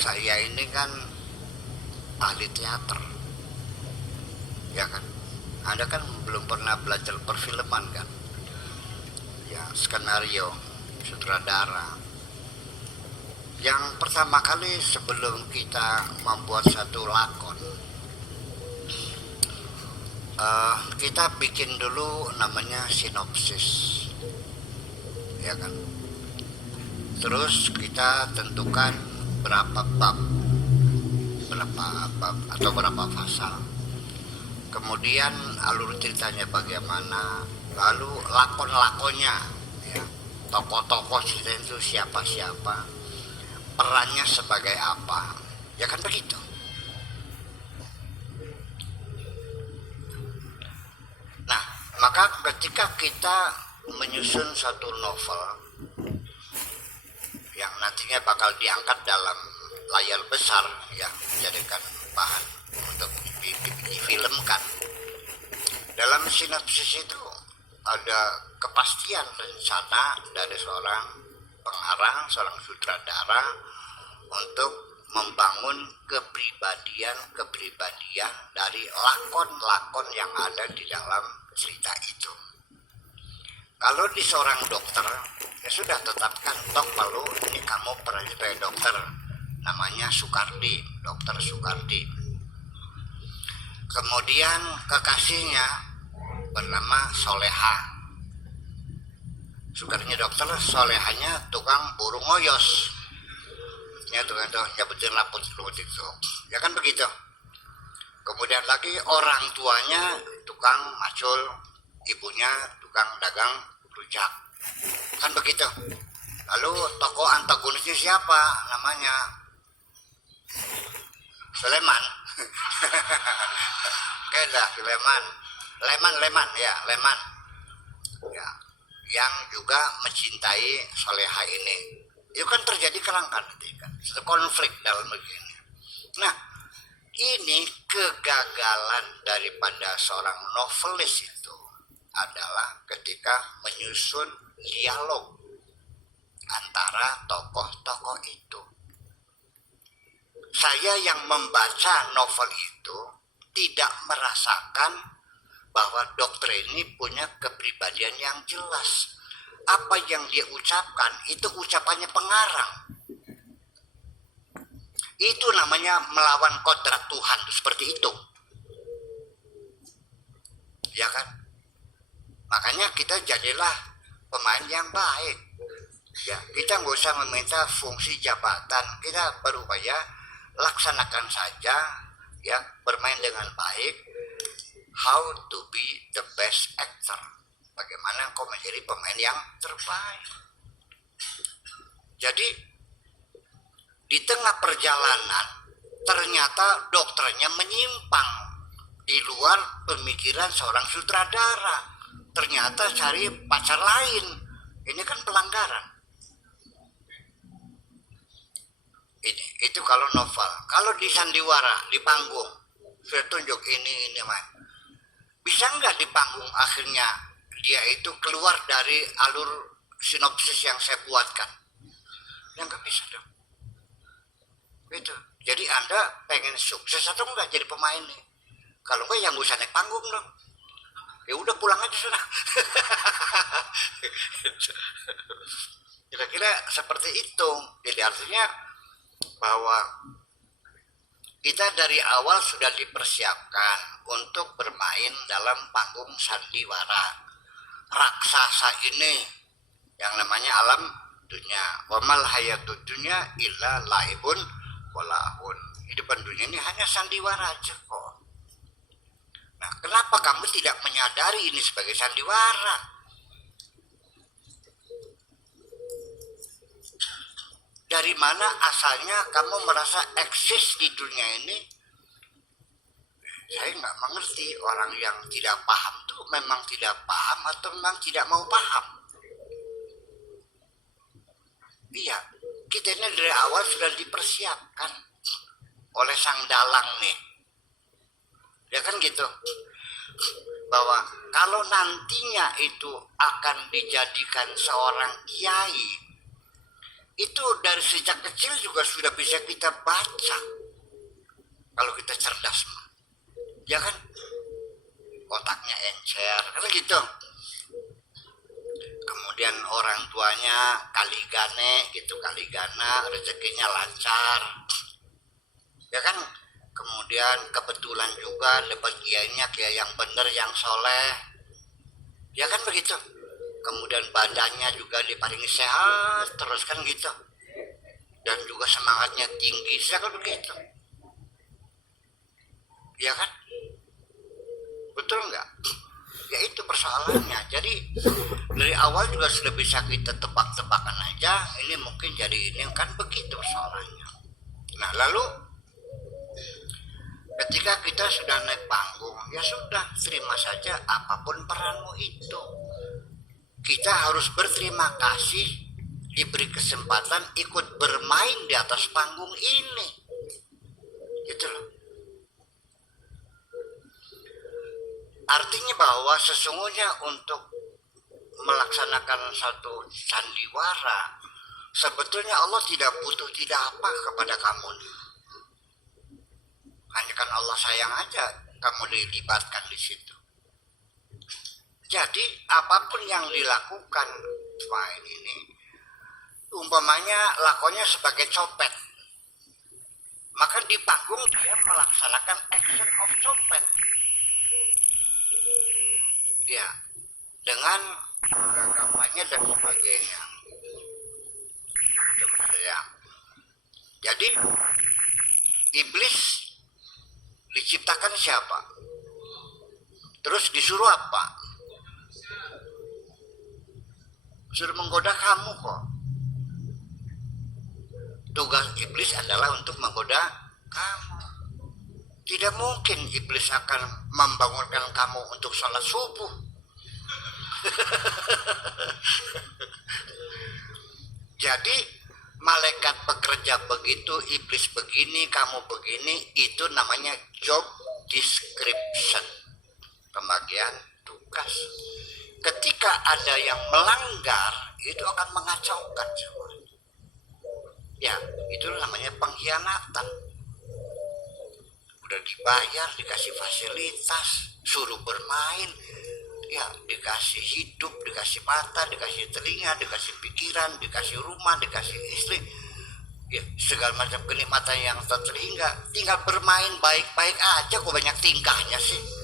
saya ini kan ahli teater, ya kan? Anda kan belum pernah belajar perfilman kan? Ya, skenario, sutradara. Yang pertama kali sebelum kita membuat satu lakon, kita bikin dulu namanya sinopsis, ya kan? Terus kita tentukan berapa bab atau berapa pasal. Kemudian alur ceritanya bagaimana, lalu lakon-lakonnya, ya, tokoh-tokoh cerita itu siapa-siapa, perannya sebagai apa, ya kan begitu. Nah, maka ketika kita menyusun satu novel yang nantinya bakal diangkat dalam layar besar, ya, dijadikan bahan untuk difilmkan. Dalam sinopsis itu ada kepastian rencana dari seorang pengarang, seorang sutradara untuk membangun kepribadian dari lakon-lakon yang ada di dalam cerita itu. Kalau di seorang dokter, ya sudah tetapkan tok lalu ini kamu pernah sebagai dokter, namanya Soekardi, dokter Soekardi. Kemudian kekasihnya bernama Soleha. Soekardinya dokter, Solehanya tukang burung ngoyos. Ya tukang nyabetin laput itu. Ya kan begitu. Kemudian lagi orang tuanya tukang macul, ibunya tukang dagang rujak. Kan begitu. Lalu tokoh antagonisnya siapa namanya? Sleman. Keda Leman. Leman ya. Ya, yang juga mencintai Soleha ini. Itu kan terjadi kelangkaan kan, konflik dalam begini. Nah, ini kegagalan daripada seorang novelis itu adalah ketika menyusun dialog antara tokoh-tokoh itu. Saya yang membaca novel itu tidak merasakan bahwa dokter ini punya kepribadian yang jelas. Apa yang dia ucapkan itu ucapannya pengarang. Itu namanya melawan kodrat Tuhan, seperti itu. Ya kan? Makanya kita jadilah pemain yang baik. Ya, kita nggak usah meminta fungsi jabatan. Kita berupaya laksanakan saja, ya, bermain dengan baik. How to be the best actor. Bagaimana kau menjadi pemain yang terbaik. Jadi di tengah perjalanan ternyata dokternya menyimpang di luar pemikiran seorang sutradara. Ternyata cari pacar lain. Ini kan pelanggaran. Itu kalau novel. Kalau di sandiwara, di panggung, saya tunjuk ini man. Bisa nggak di panggung akhirnya dia itu keluar dari alur sinopsis yang saya buatkan? Ya nggak bisa dong. Itu. Jadi Anda pengen sukses atau enggak jadi pemain nih? Kalau enggak yang usah naik panggung dong. Ya udah pulang aja sudah. Kira-kira seperti itu. Jadi artinya bahwa kita dari awal sudah dipersiapkan untuk bermain dalam panggung sandiwara. Raksasa ini yang namanya alam dunia. Wa mal hayatud dunya illa laibun walahun. Hidupan dunia ini hanya sandiwara aja kok. Nah, kenapa kamu tidak menyadari ini sebagai sandiwara? Dari mana asalnya kamu merasa eksis di dunia ini? Saya nggak mengerti. Orang yang tidak paham tuh memang tidak paham atau memang tidak mau paham. Iya, kita ini dari awal sudah dipersiapkan oleh sang dalang nih. Ya kan gitu. Bahwa kalau nantinya itu akan dijadikan seorang kiai, itu dari sejak kecil juga sudah bisa kita baca kalau kita cerdas, ya kan? Otaknya encer kan gitu. Kemudian orang tuanya kaligane gitu, kaligana, rezekinya lancar, ya kan? Kemudian kebetulan juga dapat kiainya kiai yang benar, yang soleh, ya kan begitu. Kemudian badannya juga diparingi sehat terus kan gitu, dan juga semangatnya tinggi, saya kan begitu, ya kan? Betul nggak? Ya itu persoalannya. Jadi dari awal juga sudah bisa kita tebak-tebakan aja, ini mungkin jadi ini, kan begitu persoalannya. Nah lalu ketika kita sudah naik panggung, ya sudah, terima saja apapun peranmu itu. Kita harus berterima kasih diberi kesempatan ikut bermain di atas panggung ini, gitu loh. Artinya bahwa sesungguhnya untuk melaksanakan satu sandiwara, sebetulnya Allah tidak butuh tidak apa kepada kamu. Hanya kan Allah sayang aja kamu dilibatkan di situ. Jadi apapun yang dilakukan selain ini, umpamanya lakonnya sebagai copet, maka di panggung dia melaksanakan action of copet, ya, dengan gagapannya dan sebagainya. Ya. Jadi iblis diciptakan siapa? Terus disuruh apa? Suruh menggoda kamu kok. Tugas iblis adalah untuk menggoda kamu. Tidak mungkin iblis akan membangunkan kamu untuk sholat subuh. Jadi malaikat bekerja begitu, iblis begini, kamu begini, itu namanya job description, pembagian tugas. Ketika ada yang melanggar, itu akan mengacaukan semuanya. Ya, itu namanya pengkhianatan. Udah dibayar, dikasih fasilitas, suruh bermain, ya dikasih hidup, dikasih mata, dikasih telinga, dikasih pikiran, dikasih rumah, dikasih istri, ya segala macam kenikmatan yang terhingga, tinggal bermain baik-baik aja, kok banyak tingkahnya sih.